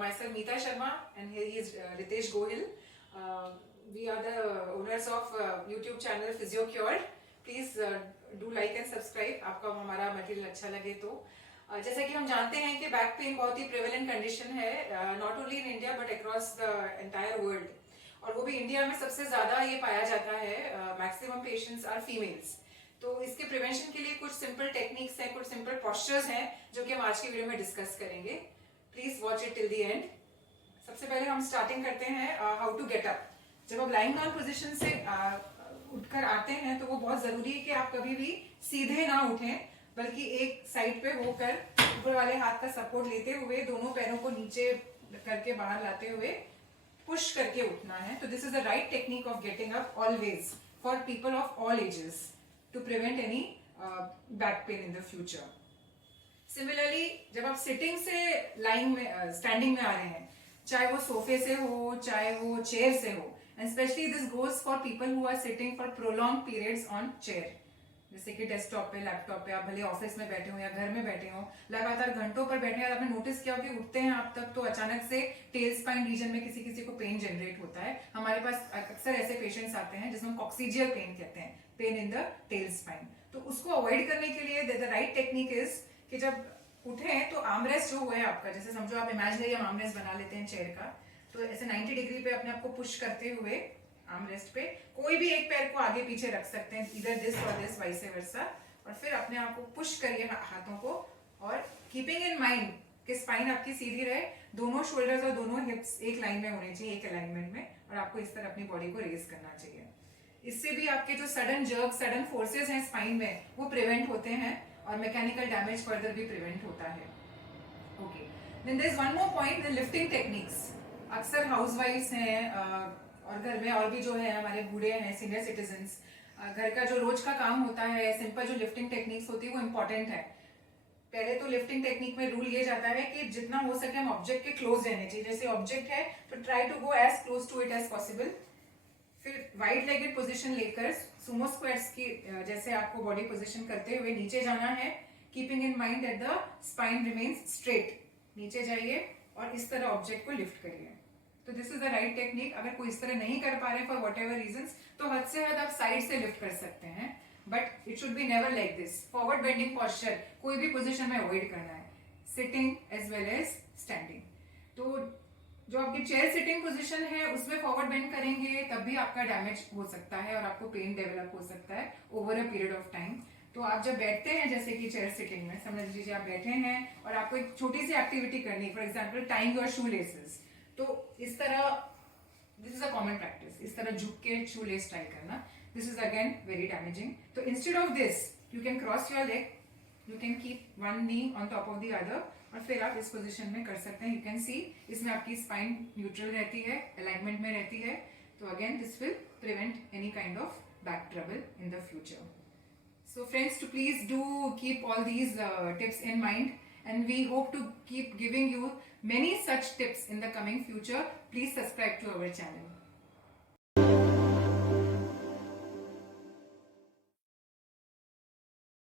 myself Meeta Sharma and he is Ritesh Gohil. We are the owners of YouTube channel PhysioCure. Please do like and subscribe. आपका हमारा material अच्छा लगे तो जैसा कि हम जानते हैं कि बैक पेन बहुत ही प्रेवलेंट कंडीशन है, not only in India but across the entire world, और वो भी इंडिया में सबसे ज्यादा ये पाया जाता है. Maximum patients are females. तो इसके प्रिवेंशन के लिए कुछ सिंपल टेक्निक्स हैं, कुछ सिंपल पोस्चर्स हैं जो कि हम आज की वीडियो में डिस्कस करेंगे. Please watch it till the end. सबसे पहले हम स्टार्टिंग करते हैं हाउ टू गेट अप. जब आप लाइंग डाउन पोजीशन से उठकर आते हैं तो वो बहुत जरूरी है कि आप कभी भी सीधे ना उठें, बल्कि एक साइड पे होकर ऊपर वाले हाथ का सपोर्ट लेते हुए दोनों पैरों को नीचे करके बाहर लाते हुए पुश करके उठना है. तो this is the right technique of getting up always for people of all ages to prevent any back pain in the future. Similarly जब आप सिटिंग से लाइंग में स्टैंडिंग में आ रहे हैं, चाहे वो सोफे से हो चाहे वो चेयर से हो, and specially this goes for people who are sitting for prolong periods on chair, जैसे कि डेस्कटॉप पे, लैपटॉप पे, आप भले ऑफिस में बैठे हो या घर में बैठे हो, लगातार घंटों पर बैठे हैं. आपने नोटिस किया हो कि उठते हैं आप तक तो अचानक से टेल स्पाइन रीजन में किसी किसी को पेन जनरेट होता है. हमारे पास अक्सर ऐसे पेशेंट्स आते हैं जिसमें कॉक्सीजियल पेन कहते हैं, pain in the tail spine. तो उसको अवॉइड करने के लिए द राइट टेक्निक इज कि जब उठे तो आर्मरेस्ट जो है आपका, जैसे समझो आप इमेजिनरी हम आर्मरेस्ट बना लेते हैं चेयर का, तो ऐसे 90 डिग्री पे अपने आप को पुश करते हुए आर्मरेस्ट पे कोई भी एक पैर को आगे पीछे रख सकते हैं, इधर दिस और दिस वाइस वर्सा, और फिर अपने आप को पुश करिए हाथों को, और कीपिंग इन माइंड कि स्पाइन आपकी सीधी रहे, दोनों शोल्डर्स और दोनों हिप्स एक लाइन में होने चाहिए, एक अलाइनमेंट में, और आपको इस तरह अपनी बॉडी को रेज करना चाहिए. इससे भी आपके जो सडन जर्क, सडन फोर्सेस हैं स्पाइन में, वो प्रिवेंट होते हैं और मैकेनिकल डैमेज फर्दर भी प्रिवेंट होता है. Okay, then there is one more point, the lifting techniques. अक्सर हाउसवाइफ्स हैं और घर में और भी जो है हमारे बूढ़े हैं, सीनियर सिटीजन्स, घर का जो रोज का काम होता है, सिंपल जो लिफ्टिंग टेक्निक्स होती है वो इंपॉर्टेंट है. पहले तो लिफ्टिंग टेक्निक में रूल ये जाता है कि जितना हो सके हम ऑब्जेक्ट के क्लोज रहने चाहिए. जैसे ऑब्जेक्ट है तो try to go as close to it as possible. फिर वाइड लेगेड पोजीशन लेकर सुमो स्क्वाट्स की जैसे आपको बॉडी पोजीशन करते हुए नीचे जाना है, keeping in mind that the spine remains straight. नीचे जाइए और इस तरह ऑब्जेक्ट को लिफ्ट करिए. तो this is the right technique. अगर कोई इस तरह नहीं कर पा रहे फॉर वट एवर रीजंस, तो हद से हद आप साइड से लिफ्ट कर सकते हैं, but it should be never like this. Forward bending posture कोई भी पोजीशन में अवॉइड करना है, sitting as well as standing. तो जो आपकी चेयर सिटिंग पोजीशन है उसमें फॉरवर्ड बेंड करेंगे तब भी आपका डैमेज हो सकता है और आपको पेन डेवलप हो सकता है over a period of time. तो आप जब बैठते हैं, जैसे कि चेयर सिटिंग में समझ लीजिए आप बैठे हैं और आपको एक छोटी सी एक्टिविटी करनी है, for example tying your shoe laces. तो इस तरह, this is a common practice, इस तरह झुक के शू लेस टाई करना. This is again very damaging. तो instead of this you can cross your leg, you can keep one knee on top of the other, और फिर आप इस पोजीशन में कर सकते हैं. यू कैन सी इसमें आपकी स्पाइन न्यूट्रल रहती है, अलाइनमेंट में रहती है. तो again this will prevent any kind of back trouble in the future. So friends, to please do keep all these tips in mind, and we hope to keep giving you many such tips in the coming future. Please subscribe to our channel.